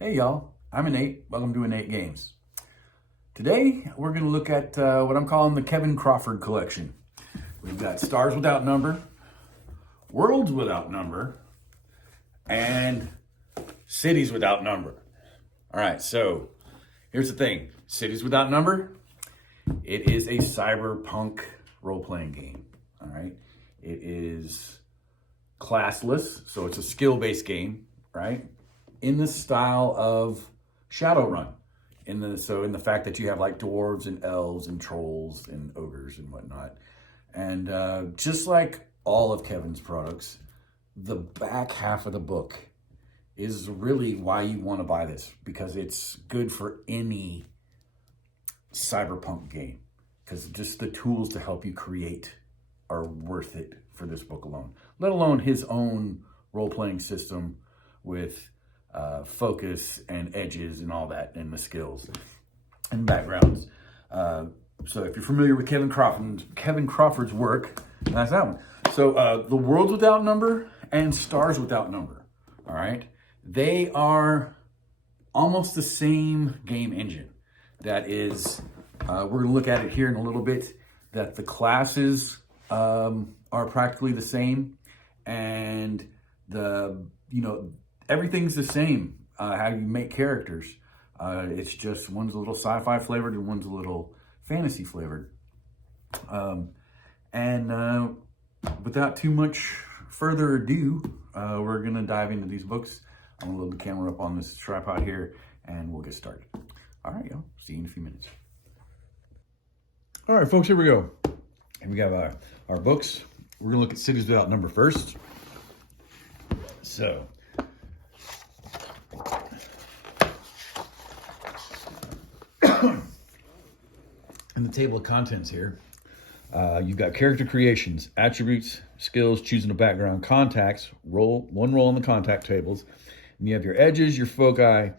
Hey y'all, I'm Nate. Welcome to Nate Games. Today we're going to look at what I'm calling the Kevin Crawford collection. We've got Stars Without Number, Worlds Without Number, and Cities Without Number. All right, so here's the thing. Cities Without Number, it is a cyberpunk role-playing game. All right, it is classless, so it's a skill-based game, right? In the style of Shadowrun, in the fact that you have like dwarves and elves and trolls and ogres and whatnot, and just like all of Kevin's products, the back half of the book is really why you want to buy this, because it's good for any cyberpunk game, because just the tools to help you create are worth it for this book alone, let alone his own role-playing system with focus and edges and all that, and the skills and backgrounds. So if you're familiar with Kevin Crawford's work, that's that one. So the Worlds Without Number and Stars Without Number, all right, they are almost the same game engine. That is, we're going to look at it here in a little bit, that the classes are practically the same, and everything's the same, how you make characters. It's just one's a little sci-fi flavored and one's a little fantasy flavored. Without too much further ado, we're going to dive into these books. I'm going to load the camera up on this tripod here, and we'll get started. All right, y'all. See you in a few minutes. All right, folks, here we go. And we have our books. We're going to look at Cities Without Number first. So, in the table of contents here, you've got character creations, attributes, skills, choosing a background, contacts, one roll on the contact tables, and you have your edges, your foci,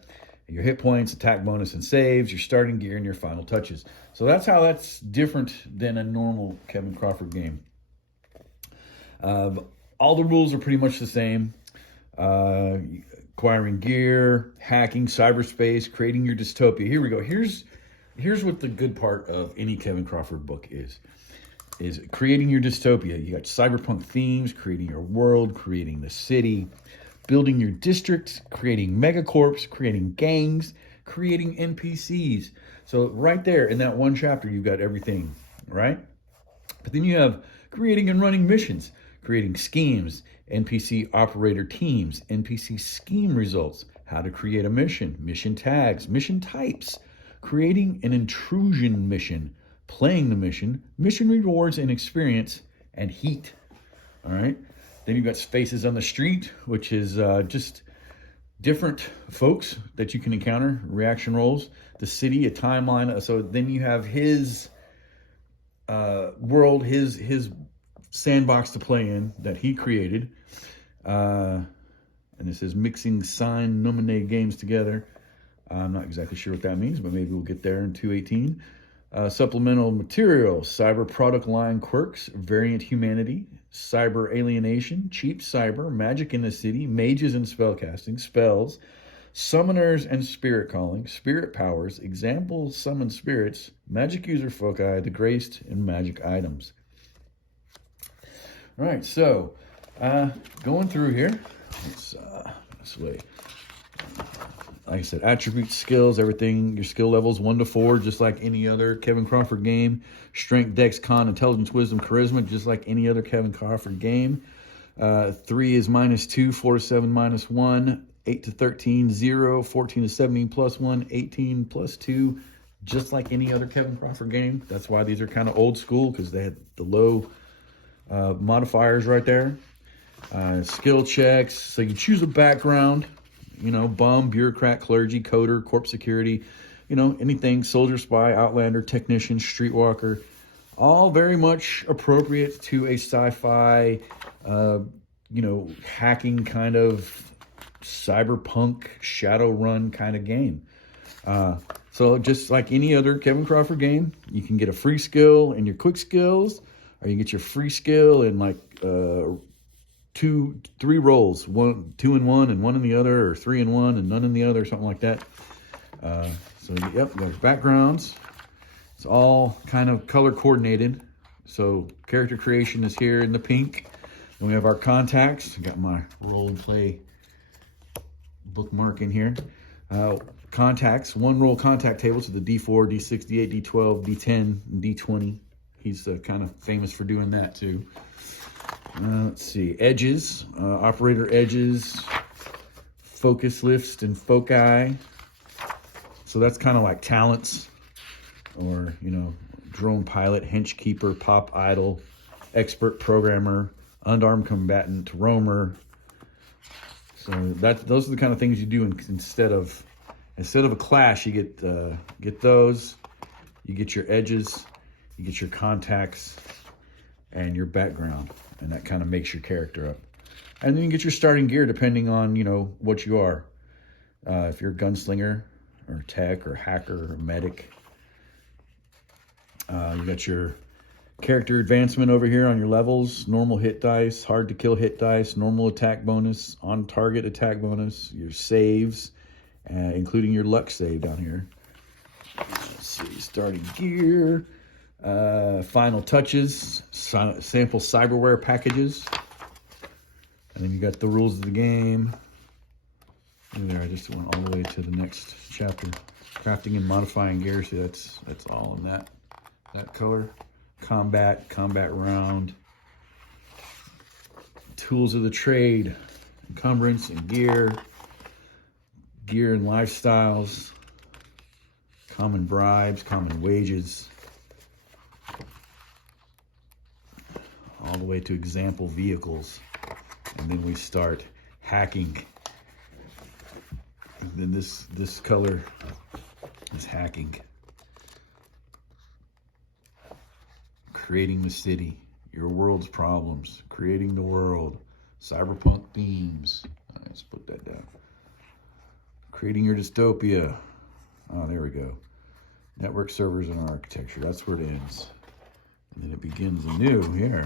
your hit points, attack bonus, and saves, your starting gear, and your final touches. So that's how that's different than a normal Kevin Crawford game. All the rules are pretty much the same. Acquiring gear, hacking, cyberspace, creating your dystopia. Here we go. Here's what the good part of any Kevin Crawford book is creating your dystopia. You got cyberpunk themes, creating your world, creating the city, building your district, creating megacorps, creating gangs, creating NPCs. So right there in that one chapter, you've got everything, right? But then you have creating and running missions, creating schemes, NPC operator teams, NPC scheme results, how to create a mission, mission tags, mission types, creating an intrusion mission, playing the mission, mission rewards and experience, and heat. All right. Then you've got Faces on the Street, which is just different folks that you can encounter, reaction rolls, the city, a timeline. So then you have his world, his sandbox to play in that he created. And it says mixing sign nominate games together. I'm not exactly sure what that means, but maybe we'll get there in 218. Supplemental material, cyber product line quirks, variant humanity, cyber alienation, cheap cyber, magic in the city, mages and spellcasting, spells, summoners and spirit calling, spirit powers, example summon spirits, magic user foci, the graced, and magic items. All right, so going through here, let's this way. Like I said, attributes, skills, everything. Your skill levels 1 to 4, just like any other Kevin Crawford game. Strength, dex, con, intelligence, wisdom, charisma, just like any other Kevin Crawford game. 3 is -2, 4 to 7, -1, 8 to 13, 0, 14 to 17, +1, 18, +2, just like any other Kevin Crawford game. That's why these are kind of old school, because they had the low modifiers right there. Skill checks, so you choose a background. Bum, bureaucrat, clergy, coder, corp security, anything, soldier, spy, outlander, technician, streetwalker, all very much appropriate to a sci-fi, hacking kind of cyberpunk Shadowrun kind of game. So just like any other Kevin Crawford game, you can get a free skill in your quick skills, or you can get your free skill in like three rolls, two in one and one in the other, or three in one and none in the other, something like that. So yep, there's backgrounds. It's all kind of color coordinated. So character creation is here in the pink. Then we have our contacts. I got my roll and play bookmark in here. Contacts, one roll contact table, so the D4, D6, D8, D12, D10, and D20. He's kind of famous for doing that too. Let's see, edges, operator edges, focus list and foci. So that's kind of like talents, or, you know, drone pilot, hench keeper, pop idol, expert programmer, unarmed combatant, roamer. So those are the kind of things you do instead of a clash. You get those, you get your edges, you get your contacts, and your background, and that kind of makes your character up. And then you get your starting gear depending on, you know, what you are. If you're a gunslinger or tech or hacker or medic, you got your character advancement over here on your levels, normal hit dice, hard to kill hit dice, normal attack bonus, on target attack bonus, your saves, including your luck save down here. Let's see, starting gear, final touches, sample cyberware packages, and then you got the rules of the game. There, I just went all the way to the next chapter. Crafting and modifying gear, see that's all in that color. Combat round, tools of the trade, encumbrance and gear and lifestyles, common bribes, common wages, all the way to example vehicles. And then we start hacking. And then this color is hacking. Creating the city, your world's problems, creating the world, cyberpunk themes. Let's put that down. Creating your dystopia. Oh, there we go. Network servers and architecture. That's where it ends. And then it begins anew here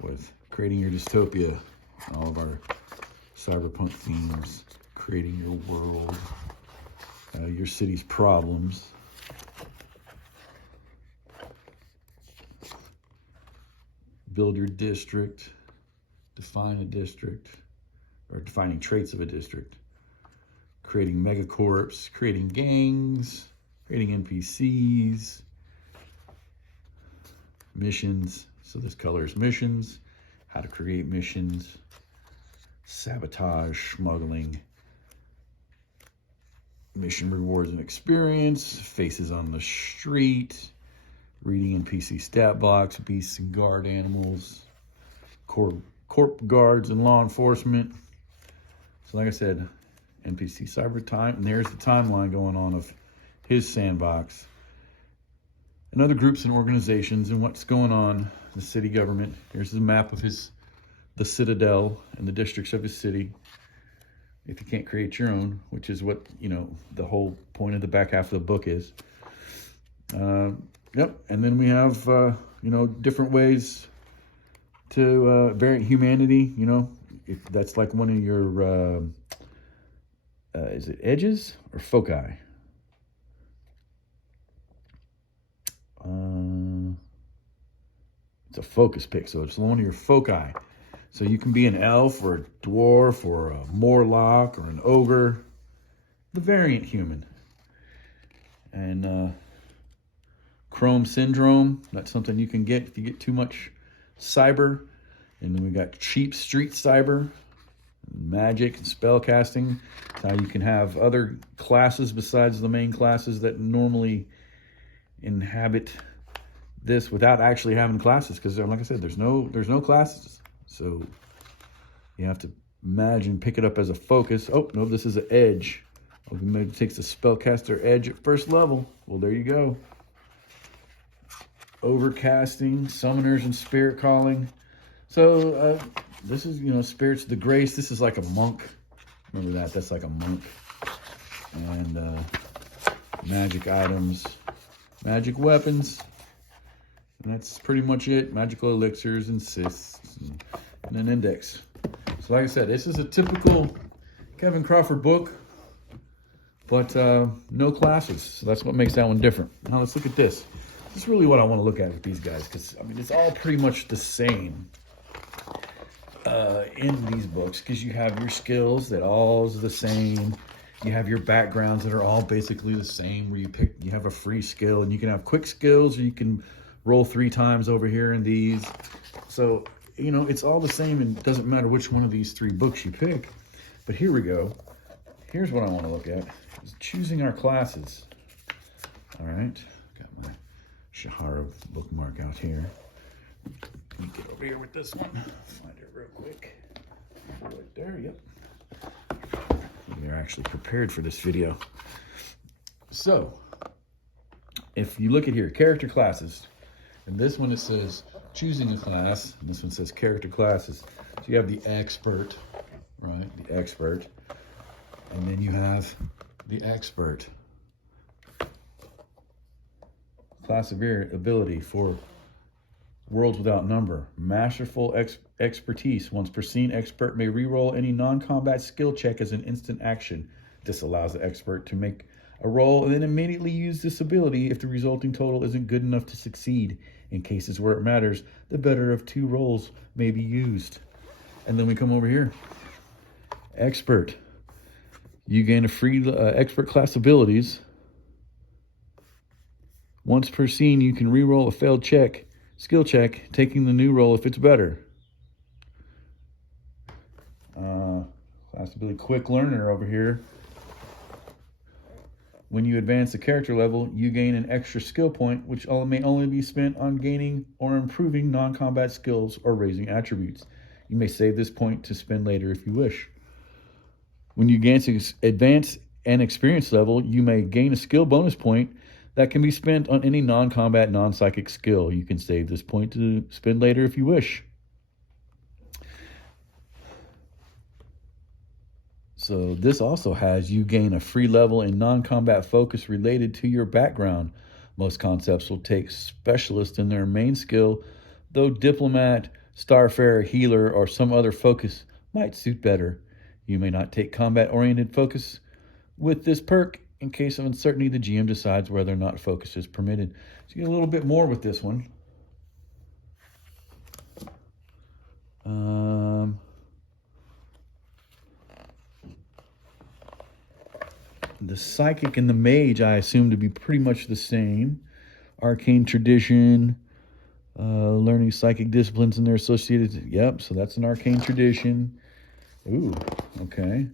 with creating your dystopia. All of our cyberpunk themes. Creating your world. Your city's problems. Build your district, define a district, or defining traits of a district, creating megacorps, creating gangs, creating NPCs, missions. So this color is missions, how to create missions, sabotage, smuggling, mission rewards and experience, faces on the street, reading NPC stat blocks, beasts and guard animals, corp guards and law enforcement. So like I said, NPC cyber time, and there's the timeline going on of his sandbox. And other groups and organizations and what's going on, the city government. Here's the map of the citadel and the districts of his city. If you can't create your own, which is what, you know, the whole point of the back half of the book is. Yep, and then we have, you know, different ways to vary humanity, you know. If that's like one of your, is it edges or foci? It's a focus pick, so it's one of your foci. So you can be an elf or a dwarf or a Morlock or an ogre, the variant human. And Chrome Syndrome, that's something you can get if you get too much cyber. And then we got cheap street cyber, magic and spell casting. How you can have other classes besides the main classes that normally inhabit this without actually having classes, because like I said, there's no classes. So you have to imagine, pick it up as a focus. Oh no, this is an edge. Oh, maybe it takes the spellcaster edge at first level. Well, there you go. Overcasting, summoners and spirit calling. So this is, you know, spirits of the grace. This is like a monk. Remember that? That's like a monk. And magic items, magic weapons. And that's pretty much it. Magical elixirs and cysts. And and an index. So like I said, this is a typical Kevin Crawford book, but no classes. So that's what makes that one different. Now let's look at this. This is really what I want to look at with these guys, because I mean it's all pretty much the same in these books, because you have your skills that all is the same. You have your backgrounds that are all basically the same, where you have a free skill, and you can have quick skills, or you can roll 3 times over here in these. So, you know, it's all the same, and it doesn't matter which one of these 3 books you pick. But here we go. Here's what I want to look at, is choosing our classes. All right, got my Shahara bookmark out here. Let me get over here with this one. Find it real quick. Right there, yep. They're actually prepared for this video. So, if you look at here, character classes, and this one it says choosing a class, and this one says character classes. So you have the expert, right? The expert. And then you have the expert. Class of ability for worlds without number. Masterful expertise. Once per scene, expert may reroll any non-combat skill check as an instant action. This allows the expert to make a roll and then immediately use this ability if the resulting total isn't good enough to succeed. In cases where it matters, the better of 2 rolls may be used. And then we come over here. Expert. You gain a free expert class abilities. Once per scene, you can reroll a failed skill check, taking the new roll if it's better. Class ability quick learner over here. When you advance the character level, you gain an extra skill point, which may only be spent on gaining or improving non-combat skills or raising attributes. You may save this point to spend later if you wish. When you advance an experience level, you may gain a skill bonus point that can be spent on any non-combat, non-psychic skill. You can save this point to spend later if you wish. So this also has you gain a free level in non-combat focus related to your background. Most concepts will take specialist in their main skill, though diplomat, starfarer, healer, or some other focus might suit better. You may not take combat-oriented focus with this perk. In case of uncertainty, the GM decides whether or not focus is permitted. So you get a little bit more with this one. The psychic and the mage I assume to be pretty much the same. Arcane tradition, learning psychic disciplines and their associated. Yep, so that's an arcane tradition. Ooh, okay.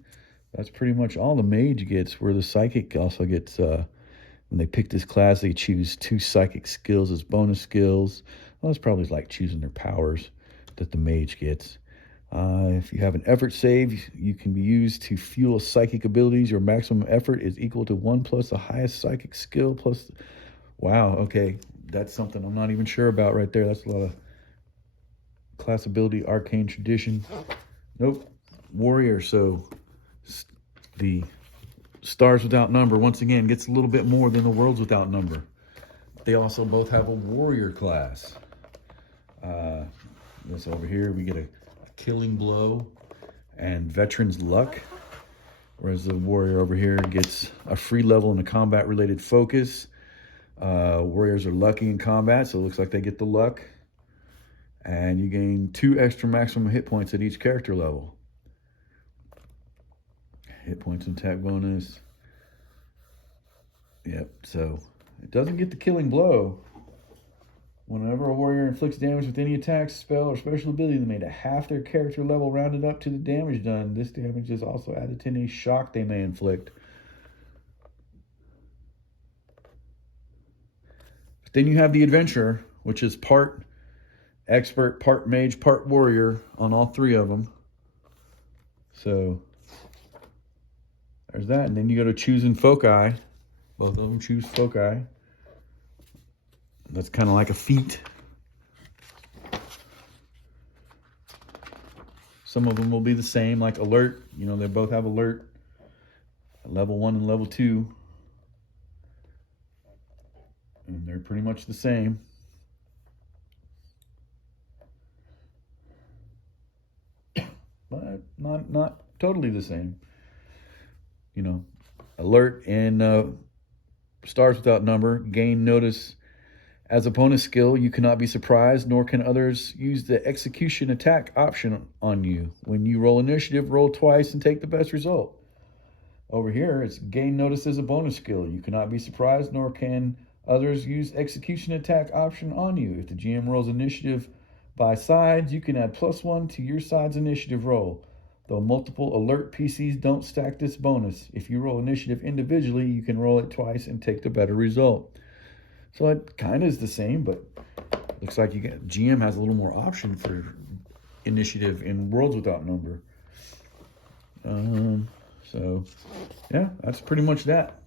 That's pretty much all the mage gets, where the psychic also gets, when they pick this class, they choose 2 psychic skills as bonus skills. Well, it's probably like choosing their powers that the mage gets. If you have an effort save, you can be used to fuel psychic abilities. Your maximum effort is equal to 1 plus the highest psychic skill plus... Wow, okay. That's something I'm not even sure about right there. That's a lot of class ability, arcane tradition. Nope. Warrior, so the Stars Without Number, once again, gets a little bit more than the Worlds Without Number. They also both have a warrior class. This over here, we get a killing blow and veteran's luck, whereas the warrior over here gets a free level in a combat related focus. Warriors are lucky in combat, so it looks like they get the luck, and you gain 2 extra maximum hit points at each character level. Hit points and attack bonus. Yep, so it doesn't get the killing blow. Whenever a warrior inflicts damage with any attack, spell, or special ability, they may to half their character level rounded up to the damage done. This damage is also added to any shock they may inflict. But then you have the adventurer, which is part expert, part mage, part warrior on all 3 of them. So there's that. And then you go to choosing foci. Both of them choose foci. That's kind of like a feat. Some of them will be the same, like alert. You know, they both have alert. Level 1 and level 2. And they're pretty much the same. not totally the same. You know, alert and stars without number. Gain notice as a bonus skill. You cannot be surprised, nor can others use the execution attack option on you. When you roll initiative, roll twice and take the best result. Over here, it's gain notice as a bonus skill. You cannot be surprised, nor can others use execution attack option on you. If the GM rolls initiative by sides, you can add +1 to your side's initiative roll. Though multiple alert PCs don't stack this bonus, if you roll initiative individually, you can roll it twice and take the better result. So it kind of is the same, but looks like GM has a little more option for initiative in Worlds Without Number. So yeah, that's pretty much that.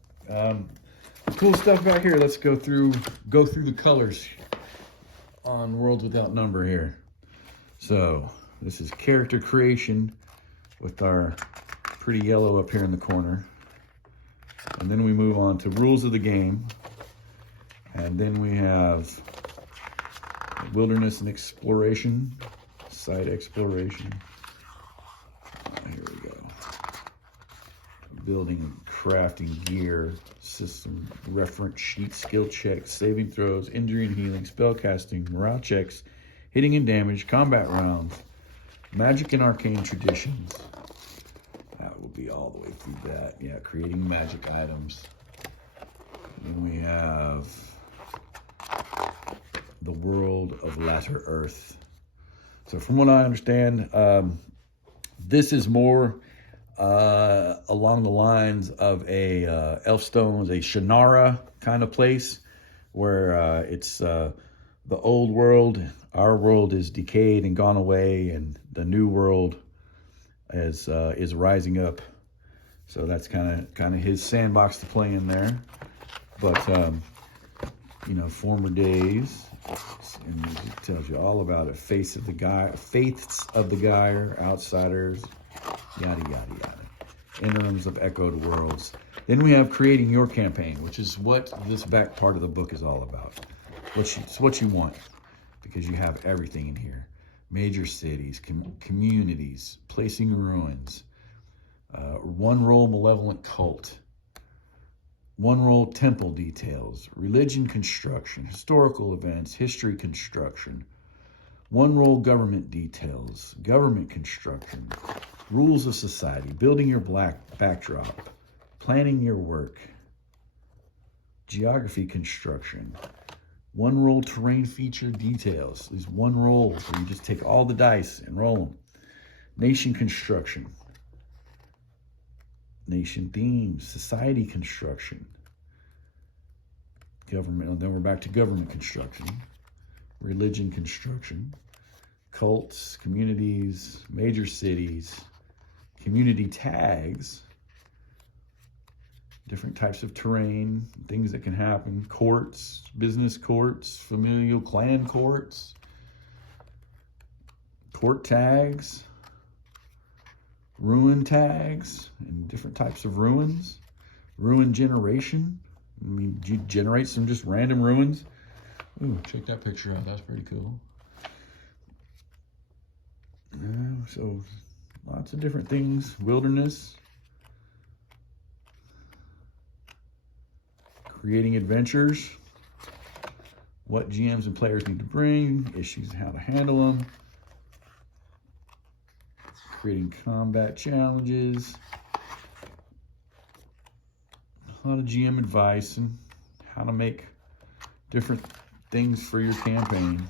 Cool stuff back here. Let's go through the colors on Worlds Without Number here. So this is character creation with our pretty yellow up here in the corner. And then we move on to rules of the game. And then we have wilderness and exploration, site exploration. Here we go. Building and crafting gear, system, reference sheet, skill checks, saving throws, injury and healing, spell casting, morale checks, hitting and damage, combat rounds, magic and arcane traditions. That will be all the way through that. Yeah, creating magic items. Then we have the world of Latter Earth. So from what I understand, this is more along the lines of a Elfstone's, a Shannara kind of place, where it's the old world. Our world is decayed and gone away, and the new world is rising up. So that's kind of his sandbox to play in there. But you know, former days, and it tells you all about it. Faiths of the Gyre, outsiders, yada yada yada. Interims of echoed worlds. Then we have creating your campaign, which is what this back part of the book is all about. It's what you want, because you have everything in here. Major cities, communities, placing ruins, one roll malevolent cult, one roll temple details, religion construction, historical events, history construction, one roll government details, government construction, rules of society, building your backdrop, planning your work, geography construction, one roll terrain feature details. These one rolls where you just take all the dice and roll them. Nation construction, nation themes, society construction, government, and then we're back to government construction, religion construction, cults, communities, major cities, community tags, different types of terrain, things that can happen, courts, business courts, familial clan courts, court tags, ruin tags, and different types of ruins, ruin generation. I mean, you generate some just random ruins. Ooh, check that picture out. That's pretty cool. So lots of different things. Wilderness. Creating adventures. What GMs and players need to bring. Issues and how to handle them. Creating combat challenges. A lot of GM advice and how to make different things for your campaign.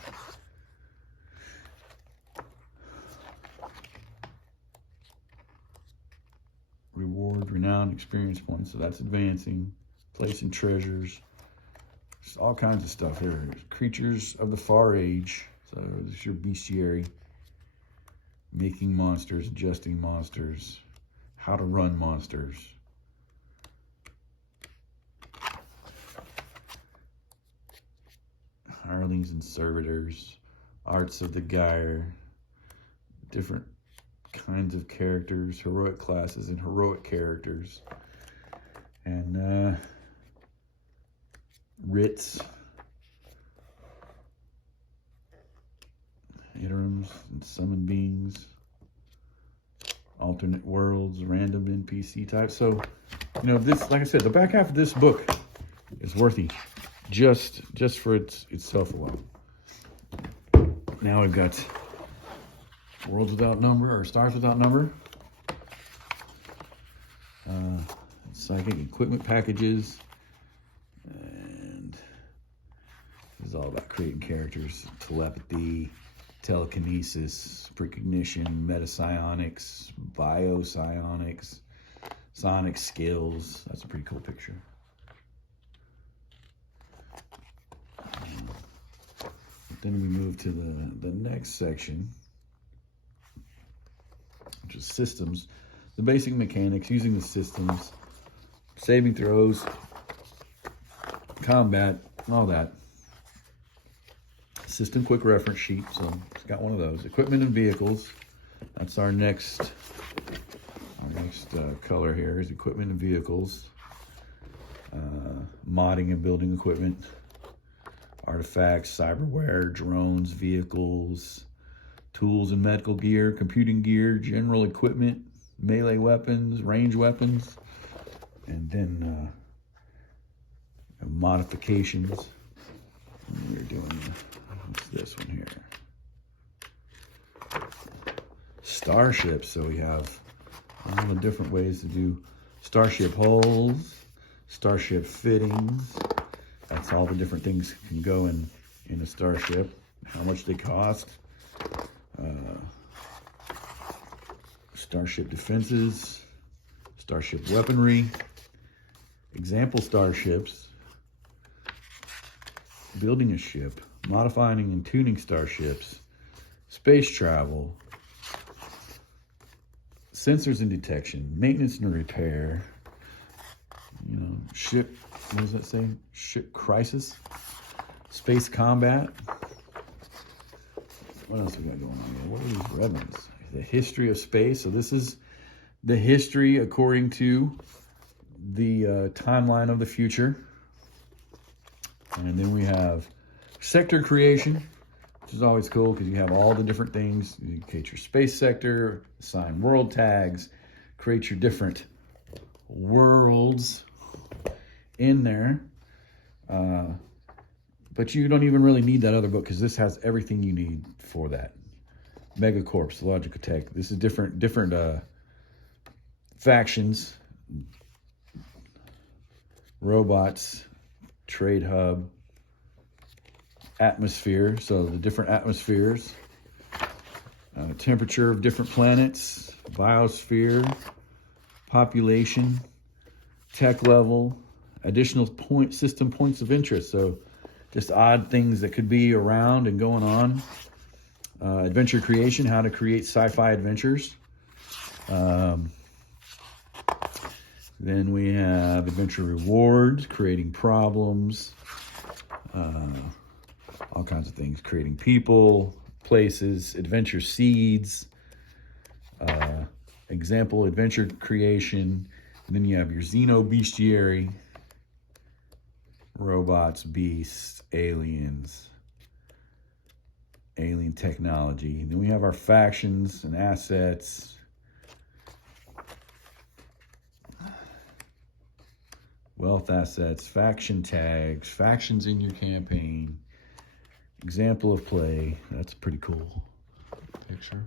Reward, renown, experience points. So that's advancing. Placing treasures. Just all kinds of stuff here. Creatures of the far age. So this is your bestiary. Making monsters, adjusting monsters. How to run monsters. Hirelings and servitors, arts of the Gyre, different kinds of characters, heroic classes and heroic characters, and writs, interims and summon beings, alternate worlds, random NPC types. So, you know, this, like I said, the back half of this book is worthy just for itself alone. Now we've got Worlds Without Number, or Stars Without Number. Psychic equipment packages. And this is all about creating characters, telepathy, telekinesis, precognition, metapsionics, biopsionics, sonic skills. That's a pretty cool picture. Then we move to the next section, which is systems. The basic mechanics, using the systems, saving throws, combat, all that. System quick reference sheet, so it's got one of those. Equipment and vehicles. That's our next color here is equipment and vehicles. Modding and building equipment. Artifacts, cyberware, drones, vehicles, tools and medical gear, computing gear, general equipment, melee weapons, range weapons, and then modifications. And we're doing what's this one here? Starships. So we have all the different ways to do starship hulls, starship fittings. That's all the different things can go in a starship. How much they cost. Starship defenses, starship weaponry, example starships, building a ship, modifying and tuning starships, space travel, sensors and detection, maintenance and repair, you know, ship, what does that say? Ship crisis, space combat. What else we got going on here? What are these red ones? The history of space. So this is the history according to the timeline of the future. And then we have sector creation, which is always cool because you have all the different things. You create your space sector, assign world tags, create your different worlds in there. But you don't even really need that other book because this has everything you need for that. Megacorps, Logical Tech. This is different factions, robots, trade hub, atmosphere. So the different atmospheres, temperature of different planets, biosphere, population, tech level, additional system points of interest. So just odd things that could be around and going on. Adventure creation, how to create sci-fi adventures. Then we have adventure rewards, creating problems, all kinds of things, creating people, places, adventure seeds, example adventure creation. And then you have your Xeno bestiary, robots, beasts, aliens, alien technology. Then we have our factions and assets, wealth assets, faction tags, factions in your campaign, example of play. That's a pretty cool picture.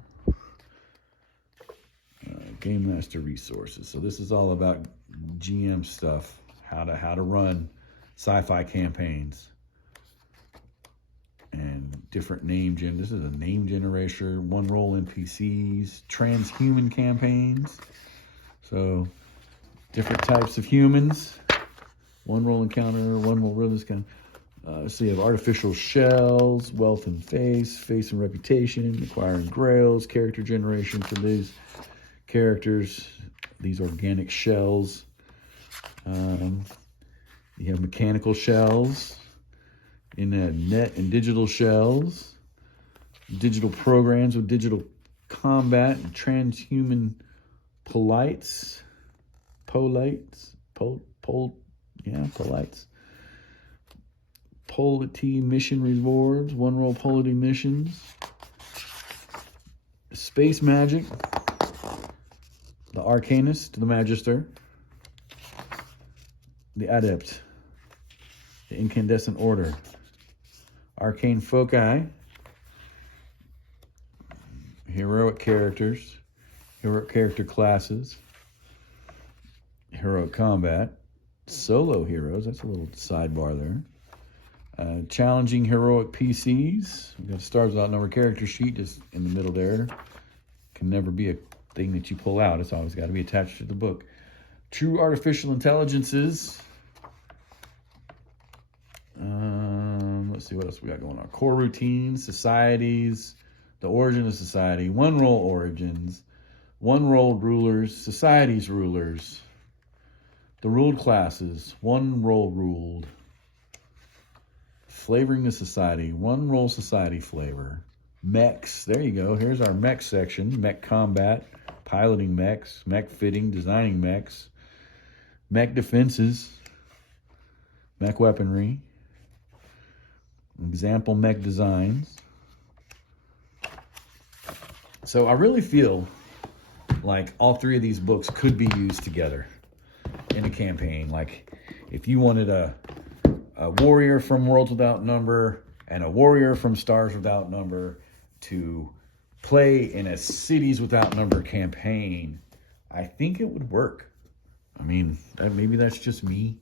Game master resources. So this is all about GM stuff, how to run sci-fi campaigns. And different name gen. This is a name generator, one role NPCs, transhuman campaigns. So different types of humans, one role encounter, one role rhythms. So you have artificial shells, wealth and face and reputation, acquiring grails, character generation for these characters, these organic shells. You have mechanical shells. In net and digital shells, digital programs with digital combat, and transhuman polites, polity mission rewards, one role polity missions, space magic, the Arcanist, the Magister, the Adept, the Incandescent Order, Arcane Foci, Heroic Characters, Heroic Character Classes, Heroic Combat, Solo Heroes, that's a little sidebar there. Challenging Heroic PCs. We've got a Stars Without Number character sheet just in the middle there. Can never be a thing that you pull out. It's always got to be attached to the book. True Artificial Intelligences. Let's see what else we got going on. Core Routines, Societies, The Origin of Society, One Role Origins, One Role Rulers, Societies Rulers, The Ruled Classes, One Role Ruled, Flavoring the Society, One Role Society Flavor, Mechs, there you go, here's our mech section, Mech Combat, Piloting Mechs, Mech Fitting, Designing Mechs, Mech Defenses, Mech Weaponry, Example Mech Designs. So I really feel like all three of these books could be used together in a campaign. Like if you wanted a warrior from Worlds Without Number and a warrior from Stars Without Number to play in a Cities Without Number campaign, I think it would work. I mean, maybe that's just me,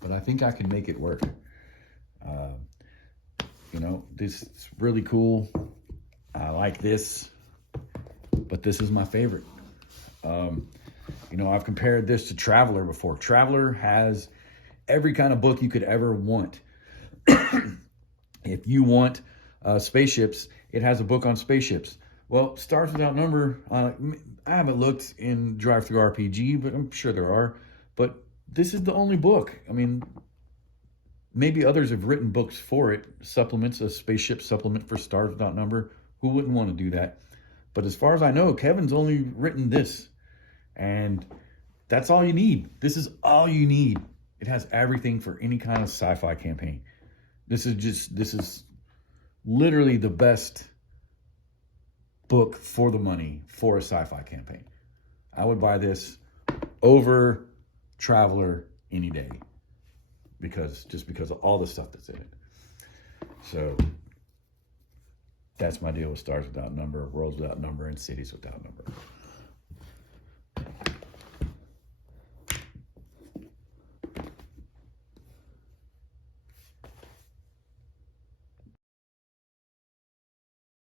but I think I can make it work. You know, this is really cool. I like this, but this is my favorite. You know, I've compared this to Traveler before. Traveler has every kind of book you could ever want. If you want spaceships, it has a book on spaceships. Well, Stars Without Number, I haven't looked in Drive-Thru RPG, but I'm sure there are. But this is the only book. I mean, maybe others have written books for it, supplements, a spaceship supplement for Stars Without Number. Who wouldn't want to do that? But as far as I know, Kevin's only written this. And that's all you need. This is all you need. It has everything for any kind of sci-fi campaign. This is literally the best book for the money for a sci-fi campaign. I would buy this over Traveler any day because of all the stuff that's in it. So that's my deal with Stars Without Number, Worlds Without Number, and Cities Without Number.